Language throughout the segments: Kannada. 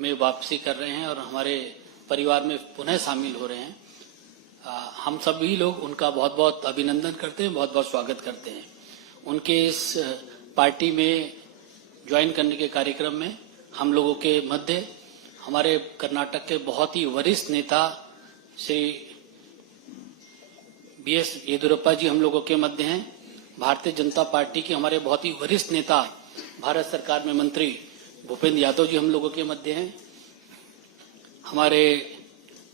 में वापसी कर रहे हैं और हमारे परिवार में पुनः शामिल हो रहे हैं। हम सभी लोग उनका बहुत बहुत अभिनंदन करते हैं, बहुत बहुत स्वागत करते हैं। उनके इस पार्टी में ज्वाइन करने के कार्यक्रम में हम लोगों के मध्य हमारे कर्नाटक के बहुत ही वरिष्ठ नेता श्री BS येदियुरप्पा जी हम लोगों के मध्य हैं। भारतीय जनता पार्टी के हमारे बहुत ही वरिष्ठ नेता भारत सरकार में मंत्री भूपेंद्र यादव जी हम लोगों के मध्य हैं। हमारे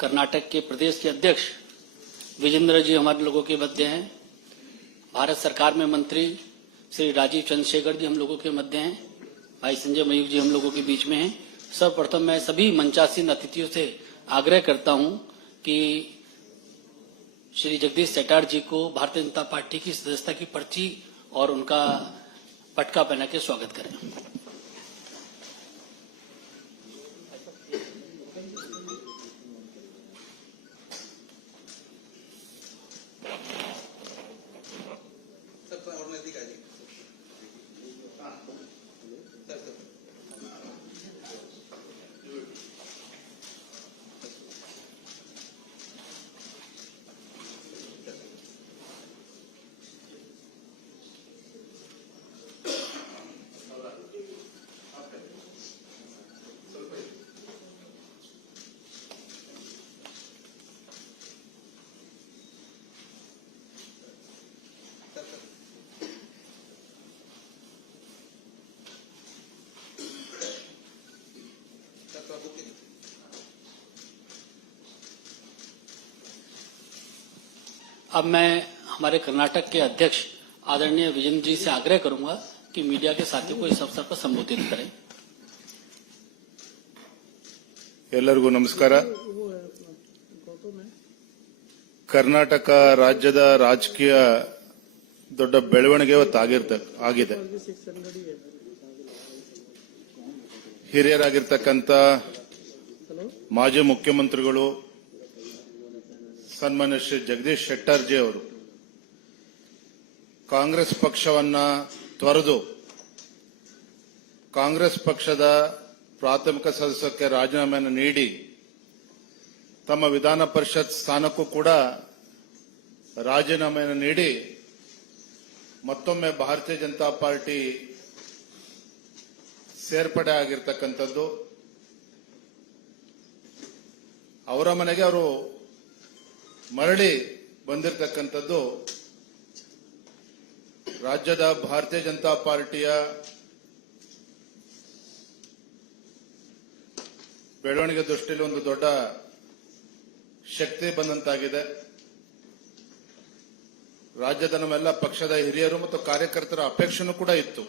कर्नाटक के प्रदेश के अध्यक्ष विजेंद्र जी हमारे लोगों के मध्य हैं। भारत सरकार में मंत्री श्री राजीव चंद्रशेखर जी हम लोगों के मध्य हैं। भाई संजय मयूख जी हम लोगों के बीच में हैं। सर्वप्रथम मैं सभी मंचासीन अतिथियों से आग्रह करता हूं कि श्री जगदीश शेट्टार जी को भारतीय जनता पार्टी की सदस्यता की पर्ची और उनका पटका पहना के स्वागत करें। अब मैं हमारे कर्नाटक के अध्यक्ष आदरणीय विजेंद्र जी से आग्रह करूंगा कि मीडिया के साथियों को इस अवसर पर संबोधित करें। ಎಲ್ಲರಿಗೂ ನಮಸ್ಕಾರ। ಕರ್ನಾಟಕ ರಾಜ್ಯದ ರಾಜಕೀಯ ದೊಡ್ಡ ಬೆಳವಣಿಗೆ ಆಗಿದೆ। ಹಿರಿಯರಾಗಿರ್ತಕ್ಕಂಥ ಮಾಜಿ ಮುಖ್ಯಮಂತ್ರಿಗಳು ಸನ್ಮಾನ್ಯ ಶ್ರೀ ಜಗದೀಶ್ ಶೆಟ್ಟರ್ ಜಿ ಅವರು ಕಾಂಗ್ರೆಸ್ ಪಕ್ಷವನ್ನ ತೊರೆದು ಕಾಂಗ್ರೆಸ್ ಪಕ್ಷದ ಪ್ರಾಥಮಿಕ ಸದಸ್ಯಕ್ಕೆ ರಾಜೀನಾಮೆಯನ್ನು ನೀಡಿ ತಮ್ಮ ವಿಧಾನ ಪರಿಷತ್ ಸ್ಥಾನಕ್ಕೂ ಕೂಡ ರಾಜೀನಾಮೆಯನ್ನು ನೀಡಿ ಮತ್ತೊಮ್ಮೆ ಭಾರತೀಯ ಜನತಾ ಪಾರ್ಟಿ ಸೇರ್ಪಡೆ ಆಗಿರ್ತಕ್ಕಂಥದ್ದು। ಅವರ ಮನೆಗೆ ಅವರು ಮರಳಿ ಬಂದಿರತಕ್ಕಂಥದ್ದು ರಾಜ್ಯದ ಭಾರತೀಯ ಜನತಾ ಪಾರ್ಟಿಯ ಬೆಳವಣಿಗೆ ದೃಷ್ಟಿಯಲ್ಲಿ ಒಂದು ದೊಡ್ಡ ಶಕ್ತಿ ಬಂದಂತಾಗಿದೆ। ರಾಜ್ಯದ ನಮ್ಮೆಲ್ಲ ಪಕ್ಷದ ಹಿರಿಯರು ಮತ್ತು ಕಾರ್ಯಕರ್ತರ ಅಪೇಕ್ಷೆನೂ ಕೂಡ ಇತ್ತು।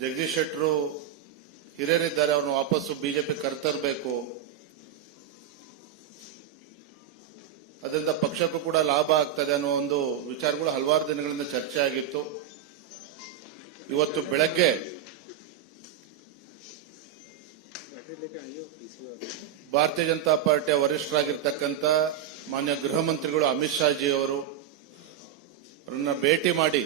ಜಗದೀಶ್ ಶೆಟ್ಟರು ಹಿರಿಯರಿದ್ದಾರೆ, ಅವ್ರನ್ನ ವಾಪಸ್ಸು ಬಿಜೆಪಿ ಕರ್ತರಬೇಕು, ಅದರಿಂದ ಪಕ್ಷಕ್ಕೂ ಕೂಡ ಲಾಭ ಆಗ್ತದೆ ಅನ್ನೋ ಒಂದು ವಿಚಾರಗಳು ಹಲವಾರು ದಿನಗಳಿಂದ ಚರ್ಚೆ ಆಗಿತ್ತು। ಇವತ್ತು ಬೆಳಗ್ಗೆ ಭಾರತೀಯ ಜನತಾ ಪಾರ್ಟಿಯ ವರಿಷ್ಠರಾಗಿರ್ತಕ್ಕಂಥ ಮಾನ್ಯ ಗೃಹ ಮಂತ್ರಿಗಳು ಅಮಿತ್ ಶಾ ಜಿ ಅವರು ಅವರನ್ನ ಭೇಟಿ ಮಾಡಿ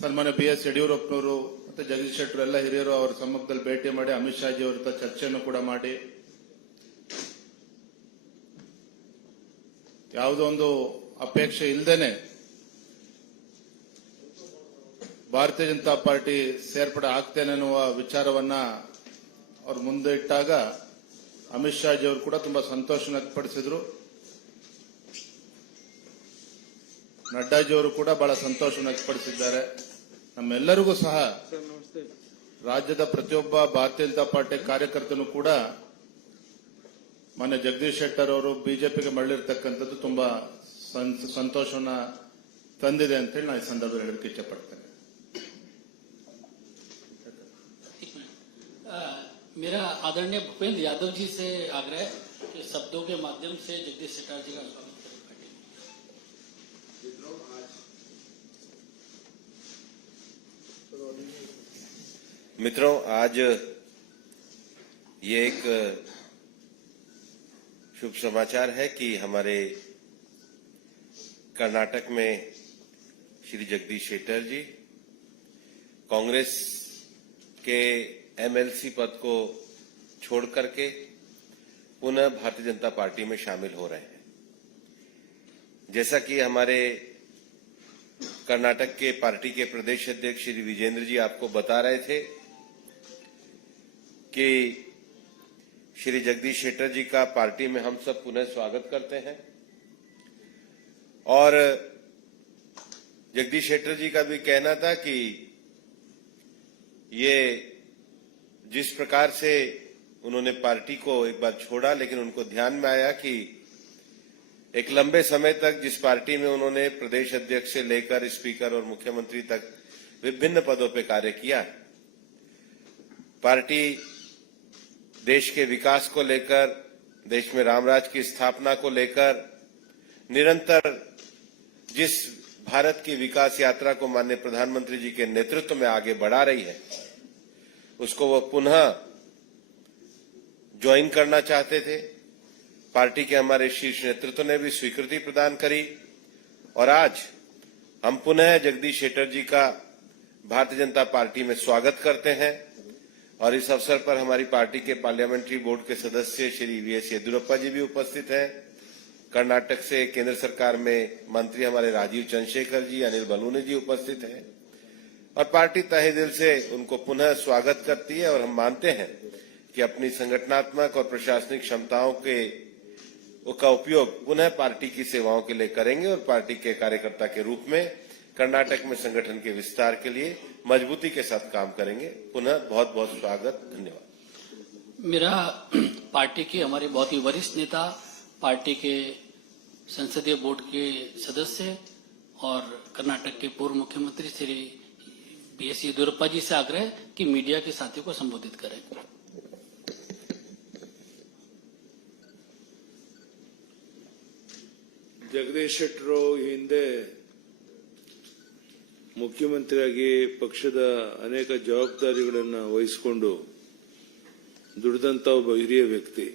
ಸನ್ಮಾನ್ಯ BS ಯಡಿಯೂರಪ್ಪನವರು ಮತ್ತೆ ಜಗದೀಶ್ ಶೆಟ್ಟರ್ ಎಲ್ಲ ಹಿರಿಯರು ಅವರ ಸಮ್ಮುಖದಲ್ಲಿ ಭೇಟಿ ಮಾಡಿ ಅಮಿತ್ ಶಾ ಜಿ ಅವರ ಚರ್ಚೆಯನ್ನು ಕೂಡ ಮಾಡಿ ಯಾವುದೋ ಒಂದು ಅಪೇಕ್ಷೆ ಇಲ್ಲದೇನೆ ಭಾರತೀಯ ಜನತಾ ಪಾರ್ಟಿ ಸೇರ್ಪಡೆ ಆಗ್ತೇನೆ ಅನ್ನುವ ವಿಚಾರವನ್ನ ಅವರು ಮುಂದೆ ಇಟ್ಟಾಗ ಅಮಿತ್ ಶಾ ಜಿ ಅವರು ಕೂಡ ತುಂಬಾ ಸಂತೋಷ ವ್ಯಕ್ತಪಡಿಸಿದ್ರು। ನಡ್ಡಾಜಿ ಅವರು ಕೂಡ ಬಹಳ ಸಂತೋಷ ವ್ಯಕ್ತಪಡಿಸಿದ್ದಾರೆ। ನಮ್ಮೆಲ್ಲರಿಗೂ ಸಹ ರಾಜ್ಯದ ಪ್ರತಿಯೊಬ್ಬ ಭಾರತೀಯ ಜನತಾ ಪಾರ್ಟಿ ಕಾರ್ಯಕರ್ತನು ಕೂಡ ಮಾನ್ಯ ಜಗದೀಶ್ ಶೆಟ್ಟರ್ ಅವರು ಬಿಜೆಪಿಗೆ ಮರಳಿರ್ತಕ್ಕಂಥದ್ದು ತುಂಬಾ ಸಂತೋಷವನ್ನ ತಂದಿದೆ ಅಂತ ಹೇಳಿ ನಾನು ಈ ಸಂದರ್ಭದಲ್ಲಿ ಹೇಳಕ್ಕೆ ಇಚ್ಛೆಪಡ್ತೇನೆ। मेरा आदरणीय भूपेंद्र यादव जी से आग्रह कि शब्दों के माध्यम से जगदीश शेट्टार जी का स्वागत करें। मित्रों, आज ये एक शुभ समाचार है कि हमारे कर्नाटक में श्री जगदीश शेट्टर जी कांग्रेस के एमएलसी पद को छोड़ करके पुनः भारतीय जनता पार्टी में शामिल हो रहे हैं। जैसा कि हमारे कर्नाटक के पार्टी के प्रदेश अध्यक्ष श्री विजेंद्र जी आपको बता रहे थे कि श्री जगदीश शेट्टर जी का पार्टी में हम सब पुनः स्वागत करते हैं और जगदीश शेट्टर जी का भी कहना था कि ये जिस प्रकार से उन्होंने पार्टी को एक बार छोड़ा, लेकिन उनको ध्यान में आया कि एक लंबे समय तक जिस पार्टी में उन्होंने प्रदेश अध्यक्ष से लेकर स्पीकर और मुख्यमंत्री तक विभिन्न पदों पर कार्य किया, पार्टी देश के विकास को लेकर, देश में रामराज की स्थापना को लेकर निरंतर जिस भारत की विकास यात्रा को माननीय प्रधानमंत्री जी के नेतृत्व में आगे बढ़ा रही है, उसको वो पुनः ज्वाइन करना चाहते थे। पार्टी के हमारे शीर्ष नेतृत्व ने भी स्वीकृति प्रदान करी और आज हम पुनः जगदीश शेट्टर जी का भारतीय जनता पार्टी में स्वागत करते हैं और इस अवसर पर हमारी पार्टी के पार्लियामेंट्री बोर्ड के सदस्य श्री वीएस येदियुरप्पा जी भी उपस्थित हैं। कर्नाटक से केंद्र सरकार में मंत्री हमारे राजीव चंद्रशेखर जी, अनिल बलूनी जी उपस्थित हैं और पार्टी तहे दिल से उनको पुनः स्वागत करती है और हम मानते हैं कि अपनी संगठनात्मक और प्रशासनिक क्षमताओं का उपयोग पुनः पार्टी की सेवाओं के लिए करेंगे और पार्टी के कार्यकर्ता के रूप में कर्नाटक में संगठन के विस्तार के लिए मजबूती के साथ काम करेंगे। पुनः बहुत बहुत स्वागत, धन्यवाद। मेरा पार्टी के हमारे बहुत ही वरिष्ठ नेता, पार्टी के संसदीय बोर्ड के सदस्य और कर्नाटक के पूर्व मुख्यमंत्री श्री बीएस येदियुरप्पा जी से आग्रह कि मीडिया के साथियों को संबोधित करें। ಜಗದೀಶ್ ಶೆಟ್ಟರು ಈ ಹಿಂದೆ ಮುಖ್ಯಮಂತ್ರಿಯಾಗಿ ಪಕ್ಷದ ಅನೇಕ ಜವಾಬ್ದಾರಿಗಳನ್ನು ವಹಿಸಿಕೊಂಡು ದುಡಿದಂತ ಒಬ್ಬ ಹಿರಿಯ ವ್ಯಕ್ತಿ.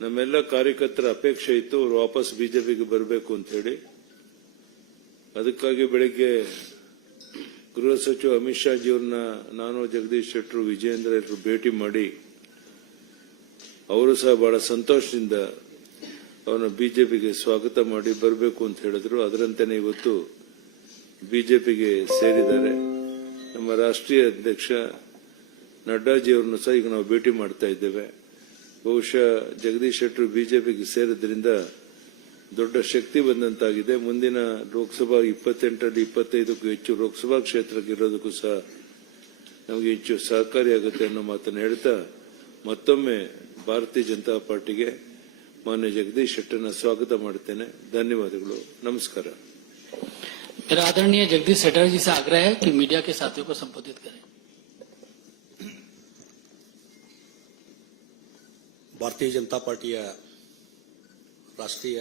ನಮ್ಮೆಲ್ಲ ಕಾರ್ಯಕರ್ತರ ಅಪೇಕ್ಷೆ ಇತ್ತು ಅವರು ವಾಪಸ್ ಬಿಜೆಪಿಗೆ ಬರಬೇಕು ಅಂತ ಹೇಳಿ. ಅದಕ್ಕಾಗಿ ಬೆಳಗ್ಗೆ ಗೃಹ ಸಚಿವ ಅಮಿತ್ ಶಾ ಜಿಯವ್ರನ್ನ ನಾನು, ಜಗದೀಶ್ ಶೆಟ್ಟರು, ವಿಜೇಂದ್ರ ಎಲ್ಲರೂ ಭೇಟಿ ಮಾಡಿ ಅವರು ಸಹ ಬಹಳ ಸಂತೋಷದಿಂದ ಅವರನ್ನು ಬಿಜೆಪಿಗೆ ಸ್ವಾಗತ ಮಾಡಿ ಬರಬೇಕು ಅಂತ ಹೇಳಿದ್ರು. ಅದರಂತೆಯೇ ಇವತ್ತು ಬಿಜೆಪಿಗೆ ಸೇರಿದ್ದಾರೆ. ನಮ್ಮ ರಾಷ್ಟ್ರೀಯ ಅಧ್ಯಕ್ಷ ನಡ್ಡಾಜಿಯವರನ್ನು ಸಹ ಈಗ ನಾವು ಭೇಟಿ ಮಾಡ್ತಾ ಇದ್ದೇವೆ. ಬಹುಶಃ ಜಗದೀಶ್ ಶೆಟ್ಟರು ಬಿಜೆಪಿಗೆ ಸೇರಿದ್ರಿಂದ ದೊಡ್ಡ ಶಕ್ತಿ ಬಂದಂತಾಗಿದೆ. ಮುಂದಿನ ಲೋಕಸಭಾ 28ರಲ್ಲಿ 25ಕ್ಕೂ ಹೆಚ್ಚು ಲೋಕಸಭಾ ಕ್ಷೇತ್ರಕ್ಕೆ ಇರೋದಕ್ಕೂ ಸಹ ನಮಗೆ ಹೆಚ್ಚು ಸಹಕಾರಿಯಾಗುತ್ತೆ ಅನ್ನೋ ಮಾತನ್ನು ಹೇಳ್ತಾ ಮತ್ತೊಮ್ಮೆ ಭಾರತೀಯ ಜನತಾ ಪಾರ್ಟಿಗೆ माननीय जगदीश शेट्टर स्वागत ಮಾಡ್ತೇನೆ. धन्यवादಗಳು, नमस्कार। मेरा आदरणीय जगदीश शेट्टर जी से आग्रह है कि मीडिया के साथियों को संबोधित करें। ಭಾರತೀಯ ಜನತಾ ಪಾರ್ಟಿಯ ರಾಷ್ಟ್ರೀಯ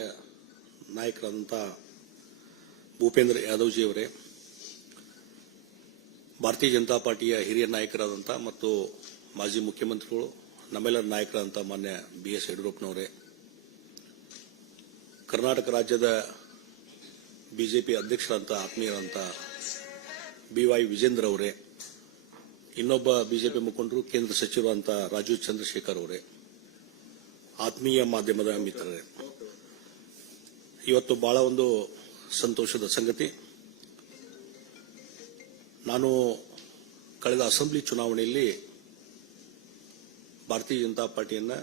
ನಾಯಕರಾದಂಥ ಭೂಪೇಂದ್ರ ಯಾದವ್ ಜಿ ಅವರೇ, ಭಾರತೀಯ ಜನತಾ ಪಾರ್ಟಿಯ ಹಿರಿಯ ನಾಯಕರಾದಂಥ ಮತ್ತು ಮಾಜಿ ಮುಖ್ಯಮಂತ್ರಿಗಳು, ನಮ್ಮೆಲ್ಲರ ನಾಯಕರಾದಂಥ ಮಾನ್ಯ ಬಿಎಸ್ ಯಡಿಯೂರಪ್ಪನವರೇ, ಕರ್ನಾಟಕ ರಾಜ್ಯದ ಬಿಜೆಪಿ ಅಧ್ಯಕ್ಷರಾದಂಥ ಆತ್ಮೀಯರಾದಂಥ ಬಿವೈ ವಿಜೇಂದ್ರ ಅವರೇ, ಇನ್ನೊಬ್ಬ ಬಿಜೆಪಿ ಮುಖಂಡರು ಕೇಂದ್ರ ಸಚಿವರಾದಂಥ ರಾಜೀವ್ ಚಂದ್ರಶೇಖರ್ ಅವರೇ, ಆತ್ಮೀಯ ಮಾಧ್ಯಮದ ಮಿತ್ರರೇ, ಇವತ್ತು ಬಹಳ ಒಂದು ಸಂತೋಷದ ಸಂಗತಿ. ನಾನು ಕಳೆದ ಅಸೆಂಬ್ಲಿ ಚುನಾವಣೆಯಲ್ಲಿ ಭಾರತೀಯ ಜನತಾ ಪಾರ್ಟಿಯನ್ನ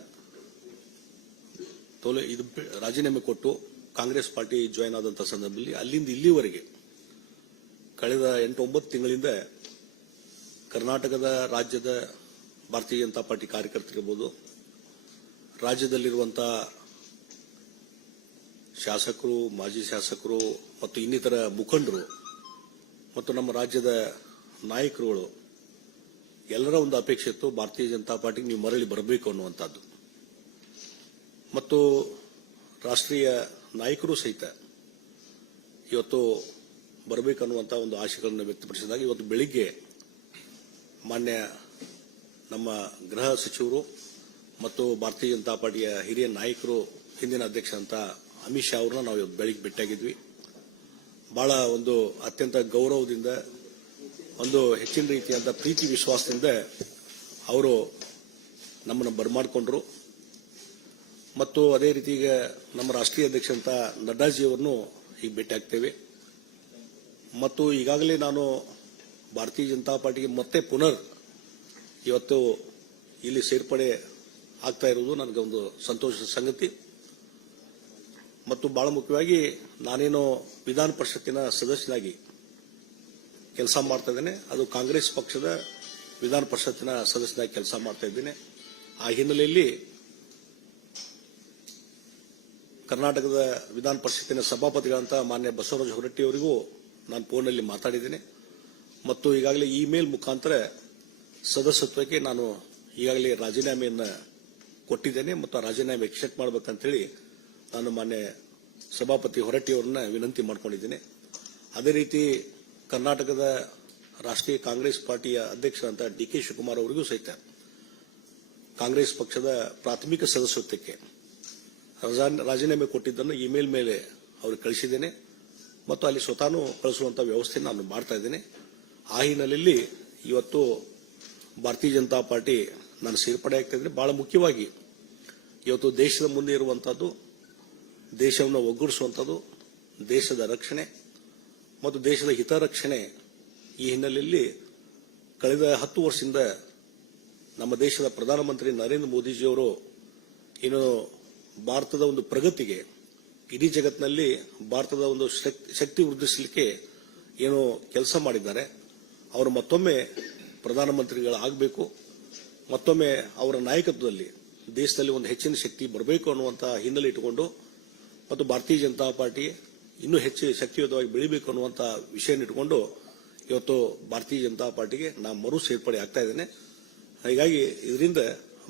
ರಾಜೀನಾಮೆ ಕೊಟ್ಟು ಕಾಂಗ್ರೆಸ್ ಪಾರ್ಟಿ ಜಾಯಿನ್ ಆದಂಥ ಸಂದರ್ಭದಲ್ಲಿ ಅಲ್ಲಿಂದ ಇಲ್ಲಿವರೆಗೆ ಕಳೆದ 8-9 ತಿಂಗಳಿಂದ ಕರ್ನಾಟಕದ ರಾಜ್ಯದ ಭಾರತೀಯ ಜನತಾ ಪಾರ್ಟಿ ಕಾರ್ಯಕರ್ತರಿರ್ಬೋದು, ರಾಜ್ಯದಲ್ಲಿರುವಂತಹ ಶಾಸಕರು, ಮಾಜಿ ಶಾಸಕರು ಮತ್ತು ಇನ್ನಿತರ ಮುಖಂಡರು ಮತ್ತು ನಮ್ಮ ರಾಜ್ಯದ ನಾಯಕರುಗಳು ಎಲ್ಲರ ಒಂದು ಅಪೇಕ್ಷೆ ಇತ್ತು, ಭಾರತೀಯ ಜನತಾ ಪಾರ್ಟಿಗೆ ನೀವು ಮರಳಿ ಬರಬೇಕು ಅನ್ನುವಂಥದ್ದು. ಮತ್ತು ರಾಷ್ಟ್ರೀಯ ನಾಯಕರು ಸಹಿತ ಇವತ್ತು ಬರಬೇಕನ್ನುವಂಥ ಒಂದು ಆಶೆಗಳನ್ನು ವ್ಯಕ್ತಪಡಿಸಿದಾಗ ಇವತ್ತು ಬೆಳಿಗ್ಗೆ ಮಾನ್ಯ ನಮ್ಮ ಗೃಹ ಸಚಿವರು ಮತ್ತು ಭಾರತೀಯ ಜನತಾ ಪಾರ್ಟಿಯ ಹಿರಿಯ ನಾಯಕರು, ಹಿಂದಿನ ಅಧ್ಯಕ್ಷ ಅಂತ ಅಮಿತ್ ಶಾ ಅವರನ್ನ ನಾವು ಇವತ್ತು ಬೆಳಿಗ್ಗೆ ಭೇಟಿಯಾಗಿದ್ವಿ. ಬಹಳ ಒಂದು ಅತ್ಯಂತ ಗೌರವದಿಂದ ಒಂದು ಹೆಚ್ಚಿನ ರೀತಿಯಾದ ಪ್ರೀತಿ ವಿಶ್ವಾಸದಿಂದ ಅವರು ನಮ್ಮನ್ನು ಬರಮಾಡಿಕೊಂಡ್ರು. ಮತ್ತು ಅದೇ ರೀತಿ ಈಗ ನಮ್ಮ ರಾಷ್ಟ್ರೀಯ ಅಧ್ಯಕ್ಷರಂತ ನಡ್ಡಾಜಿಯವರನ್ನು ಈಗ ಭೇಟಿ ಆಗ್ತೇವೆ. ಮತ್ತು ಈಗಾಗಲೇ ನಾನು ಭಾರತೀಯ ಜನತಾ ಪಾರ್ಟಿಗೆ ಮತ್ತೆ ಪುನರ್ ಇವತ್ತು ಇಲ್ಲಿ ಸೇರ್ಪಡೆ ಆಗ್ತಾ ಇರುವುದು ನನಗೆ ಒಂದು ಸಂತೋಷದ ಸಂಗತಿ. ಮತ್ತು ಬಹಳ ಮುಖ್ಯವಾಗಿ ನಾನೇನು ವಿಧಾನ ಪರಿಷತ್ತಿನ ಸದಸ್ಯನಾಗಿ ಕೆಲಸ ಮಾಡ್ತಾ ಇದ್ದೇನೆ, ಅದು ಕಾಂಗ್ರೆಸ್ ಪಕ್ಷದ ವಿಧಾನ ಪರಿಷತ್ತಿನ ಸದಸ್ಯನಾಗಿ ಕೆಲಸ ಮಾಡ್ತಾ ಇದ್ದೇನೆ. ಆ ಹಿನ್ನೆಲೆಯಲ್ಲಿ ಕರ್ನಾಟಕದ ವಿಧಾನ ಪರಿಷತ್ತಿನ ಸಭಾಪತಿಗಳಂತ ಮಾನ್ಯ ಬಸವರಾಜ ಹೊರಟ್ಟಿ ಅವರಿಗೂ ನಾನು ಫೋನ್ನಲ್ಲಿ ಮಾತಾಡಿದ್ದೇನೆ. ಮತ್ತು ಈಗಾಗಲೇ ಇಮೇಲ್ ಮುಖಾಂತರ ಸದಸ್ಯತ್ವಕ್ಕೆ ನಾನು ಈಗಾಗಲೇ ರಾಜೀನಾಮೆಯನ್ನು ಕೊಟ್ಟಿದ್ದೇನೆ ಮತ್ತು ಆ ರಾಜೀನಾಮೆ ಎಕ್ಸೆಪ್ಟ್ ಮಾಡಬೇಕಂತೇಳಿ ನಾನು ಮಾನ್ಯ ಸಭಾಪತಿ ಹೊರಟ್ಟಿ ಅವರನ್ನ ವಿನಂತಿ ಮಾಡಿಕೊಂಡಿದ್ದೇನೆ. ಅದೇ ರೀತಿ ಕರ್ನಾಟಕದ ರಾಷ್ಟ್ರೀಯ ಕಾಂಗ್ರೆಸ್ ಪಾರ್ಟಿಯ ಅಧ್ಯಕ್ಷರಂತ ಡಿ.ಕೆ. ಶಿವಕುಮಾರ್ ಅವರಿಗೂ ಸಹಿತ ಕಾಂಗ್ರೆಸ್ ಪಕ್ಷದ ಪ್ರಾಥಮಿಕ ಸದಸ್ಯತ್ವಕ್ಕೆ ರಾಜೀನಾಮೆ ಕೊಟ್ಟಿದ್ದನ್ನು ಇಮೇಲ್ ಮೇಲೆ ಅವರು ಕಳಿಸಿದ್ದೇನೆ ಮತ್ತು ಅಲ್ಲಿ ಸ್ವತಃ ಕಳಿಸುವಂತಹ ವ್ಯವಸ್ಥೆ ನಾನು ಮಾಡ್ತಾ ಇದ್ದೇನೆ. ಆ ಹಿನ್ನೆಲೆಯಲ್ಲಿ ಇವತ್ತು ಭಾರತೀಯ ಜನತಾ ಪಾರ್ಟಿ ನಾನು ಸೇರ್ಪಡೆ ಆಗ್ತಾ ಇದ್ದೇನೆ. ಬಹಳ ಮುಖ್ಯವಾಗಿ ಇವತ್ತು ದೇಶದ ಮುಂದೆ ಇರುವಂತಹದ್ದು, ದೇಶವನ್ನು ಒಗ್ಗೂಡಿಸುವಂಥದ್ದು, ದೇಶದ ರಕ್ಷಣೆ ಮತ್ತು ದೇಶದ ಹಿತರಕ್ಷಣೆ. ಈ ಹಿನ್ನೆಲೆಯಲ್ಲಿ ಕಳೆದ 10 ವರ್ಷದಿಂದ ನಮ್ಮ ದೇಶದ ಪ್ರಧಾನಮಂತ್ರಿ ನರೇಂದ್ರ ಮೋದಿಜಿಯವರು ಏನು ಭಾರತದ ಒಂದು ಪ್ರಗತಿಗೆ, ಇಡೀ ಜಗತ್ತಿನಲ್ಲಿ ಭಾರತದ ಒಂದು ಶಕ್ತಿ ವೃದ್ಧಿಸಲಿಕ್ಕೆ ಏನು ಕೆಲಸ ಮಾಡಿದ್ದಾರೆ, ಅವರು ಮತ್ತೊಮ್ಮೆ ಪ್ರಧಾನಮಂತ್ರಿಗಳಾಗಬೇಕು, ಮತ್ತೊಮ್ಮೆ ಅವರ ನಾಯಕತ್ವದಲ್ಲಿ ದೇಶದಲ್ಲಿ ಒಂದು ಹೆಚ್ಚಿನ ಶಕ್ತಿ ಬರಬೇಕು ಅನ್ನುವಂತಹ ಹಿನ್ನೆಲೆ ಇಟ್ಟುಕೊಂಡು ಮತ್ತು ಭಾರತೀಯ ಜನತಾ ಪಾರ್ಟಿ ಇನ್ನೂ ಹೆಚ್ಚು ಶಕ್ತಿಯುತವಾಗಿ ಬೆಳಿಬೇಕು ಅನ್ನುವಂತಹ ವಿಷಯ ಇಟ್ಟುಕೊಂಡು ಇವತ್ತು ಭಾರತೀಯ ಜನತಾ ಪಾರ್ಟಿಗೆ ನಾನು ಮರು ಸೇರ್ಪಡೆ ಆಗ್ತಾ ಇದ್ದೇನೆ. ಹೀಗಾಗಿ ಇದರಿಂದ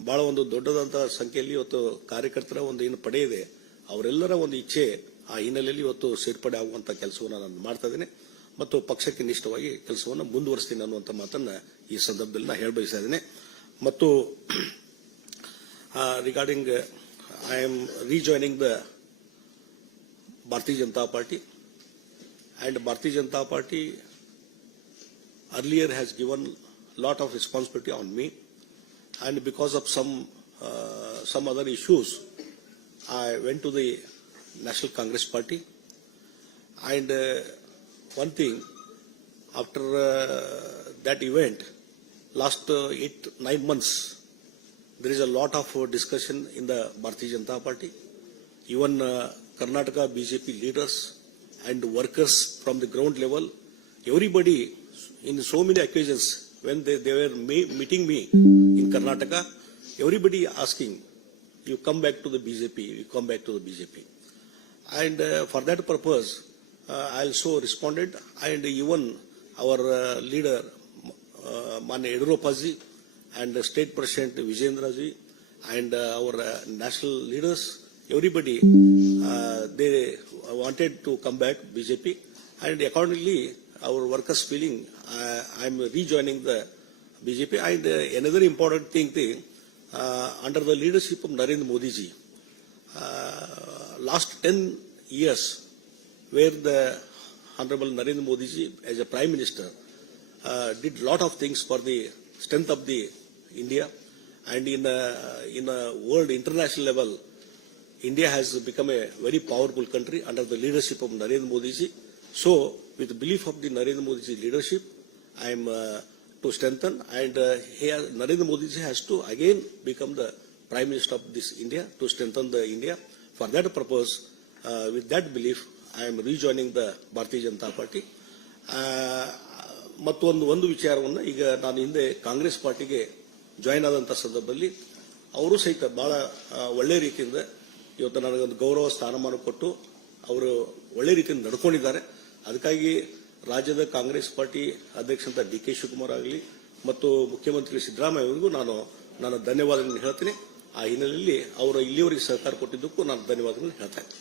ಬಹಳ ಒಂದು ದೊಡ್ಡದಂತಹ ಸಂಖ್ಯೆಯಲ್ಲಿ ಇವತ್ತು ಕಾರ್ಯಕರ್ತರ ಒಂದು ಏನು ಪಡೆ ಇದೆ, ಅವರೆಲ್ಲರ ಒಂದು ಇಚ್ಛೆ, ಆ ಹಿನ್ನೆಲೆಯಲ್ಲಿ ಇವತ್ತು ಸೇರ್ಪಡೆ ಆಗುವಂತಹ ಕೆಲಸವನ್ನು ನಾನು ಮಾಡ್ತಾ ಇದ್ದೇನೆ ಮತ್ತು ಪಕ್ಷಕ್ಕೆ ನಿಷ್ಠವಾಗಿ ಕೆಲಸವನ್ನು ಮುಂದುವರಿಸ್ತೀನಿ ಅನ್ನುವಂಥ ಮಾತನ್ನ ಈ ಸಂದರ್ಭದಲ್ಲಿ ನಾನು ಹೇಳಬಯಸ್ತಾ ಇದ್ದೇನೆ. ಮತ್ತು regarding I am ರೀಜಾಯ್ನಿಂಗ್ the Bharatiya Janata Party, and Bharatiya Janata Party earlier has given lot of responsibility on me, and because of some other issues, I went to the National Congress Party. And one thing, after that event, last 8-9 months, there is a lot of discussion in the Bharatiya Janata Party. Even Karnataka BJP leaders and workers from the ground level, everybody in so many occasions when they were meeting me in Karnataka, everybody asking, you come back to the BJP, you come back to the BJP. And for that purpose, I also responded, and even our leader, Manya Yediyurappa ji, and State President Vijayendra ji, and our national leaders, everybody, they wanted to come back BJP, and accordingly our workers feeling I am rejoining the BJP. And another important thing, under the leadership of Narendra Modi ji, last 10 years, where the Honorable Narendra Modi ji as a Prime Minister did lot of things for the strength of the India, and in a world international level, India has become a very powerful country under the leadership of Narendra Modi ji. So, with the belief of the Narendra Modi ji leadership, I am to strengthen, and Narendra Modi ji has to again become the Prime Minister of this India, to strengthen the India. For that purpose, with that belief, I am rejoining the Bharatiya Janata Party. ಮತ್ತು ಒಂದು ವಿಚಾರವನ್ನು, ಈಗ ನಾನು ಹಿಂದೆ ಕಾಂಗ್ರೆಸ್ ಪಾರ್ಟಿಗೆ ಜಾಯಿನ್ ಆದಂಥ ಸಂದರ್ಭದಲ್ಲಿ ಅವರು ಸಹಿತ ಬಹಳ ಒಳ್ಳೆ ರೀತಿಯಿಂದ ಇವತ್ತು ನನಗೊಂದು ಗೌರವ ಸ್ಥಾನಮಾನ ಕೊಟ್ಟು ಅವರು ಒಳ್ಳೆ ರೀತಿಯಿಂದ ನಡ್ಕೊಂಡಿದ್ದಾರೆ. ಅದಕ್ಕಾಗಿ ರಾಜ್ಯದ ಕಾಂಗ್ರೆಸ್ ಪಾರ್ಟಿ ಅಧ್ಯಕ್ಷರಂತ ಡಿ.ಕೆ. ಶಿವಕುಮಾರ್ ಆಗಲಿ ಮತ್ತು ಮುಖ್ಯಮಂತ್ರಿ ಸಿದ್ದರಾಮಯ್ಯ ಅವರಿಗೂ ನಾನು ಧನ್ಯವಾದಗಳನ್ನು ಹೇಳ್ತೀನಿ. ಆ ಹಿನ್ನೆಲೆಯಲ್ಲಿ ಅವರು ಇಲ್ಲಿಯವರೆಗೆ ಸಹಕಾರ ಕೊಟ್ಟಿದ್ದಕ್ಕೂ ನಾನು ಧನ್ಯವಾದಗಳನ್ನು ಹೇಳ್ತಾ ಇದ್ದೀನಿ.